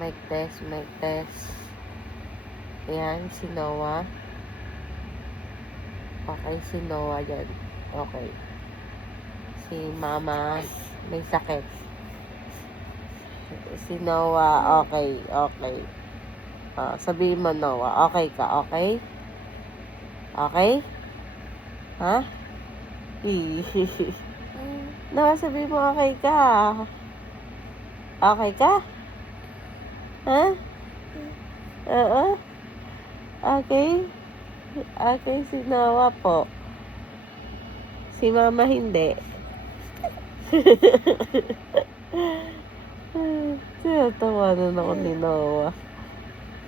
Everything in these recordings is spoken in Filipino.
Mic test, mic test. Ayan, si Noah. Okay, si Noah yan. Okay. Si Mama, may sakit. Si Noah, okay, okay. Sabihin mo, Noah, okay ka, okay? Okay? Ha? Noah, sabihin mo, okay ka. Okay ka? Ha? Oo? Okay? Okay, si Noah po. Si Mama hindi. Tinatawanan ako ni Noah.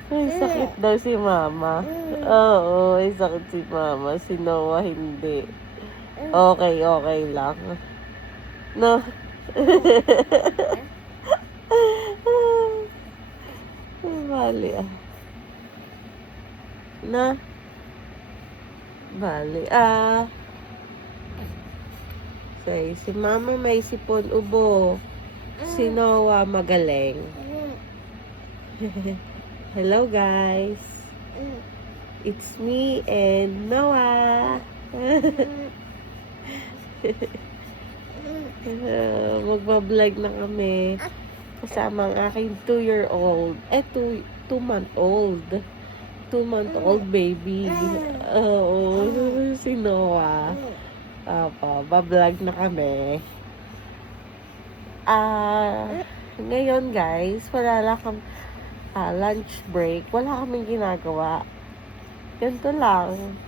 May sakit daw si Mama. Oo, may sakit si Mama. Si Noah hindi. Okay, okay lang. No? Bali ah. Na? Bali ah. Say, si Mama may sipon ubo. Si Noah magaling. Hello guys. It's me and Noah. Magbablog na kami. Kasama ang aking 2-year-old. 2-month-old. 2-month-old baby. Oo, si Noah. Bablog na kami. Ngayon guys, wala lang kami lunch break. Wala kaming ginagawa. Ganito lang.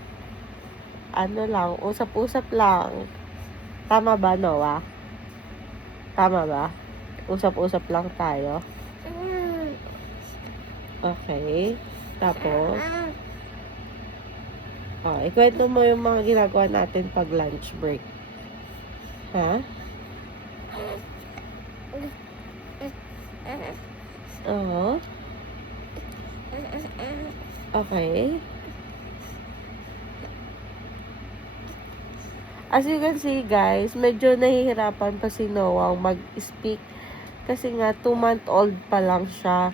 Ano lang, usap-usap lang. Tama ba, Noah? Tama ba? Usap-usap lang tayo. Okay. Tapos, ikwento mo yung mga ginagawa natin pag lunch break. Ha? Oo. Okay. As you can see guys, medyo nahihirapan pa si Noah mag-speak kasi nga 2-month-old pa lang siya.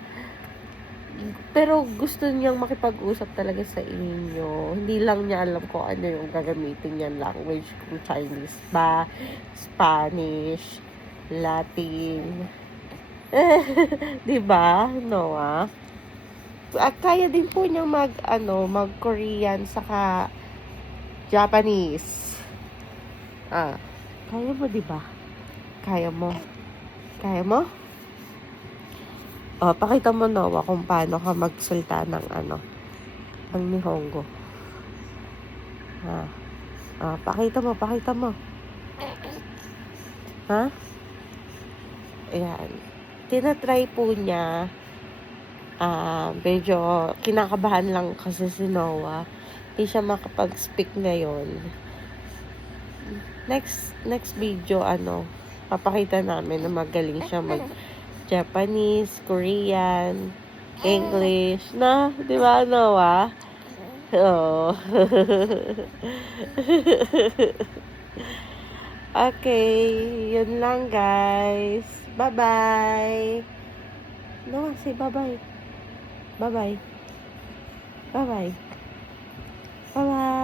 Pero gusto niyang makipag-usap talaga sa inyo. Hindi lang niya alam kung ano yung gagamitin niyang language. Kung Chinese ba, Spanish, Latin. Diba, Noah? Kaya din po niyang mag-Korean saka Japanese. Kaya mo, diba? Kaya mo? Kaya mo? Pakita mo, Noah, kung paano ka magsalita ng ng Nihongo. Pakita mo, pakita mo. Ha? Ayan. Tinatry po niya. Medyo kinakabahan lang kasi si Noah. Hindi siya makapag-speak ngayon. Next video, papakita namin na magaling siya mag-Japanese, Korean, English, na, di ba, Noah? Oo. Okay, yun lang, guys. Bye-bye. Noah, say bye-bye. Bye-bye. Bye-bye. Bye-bye.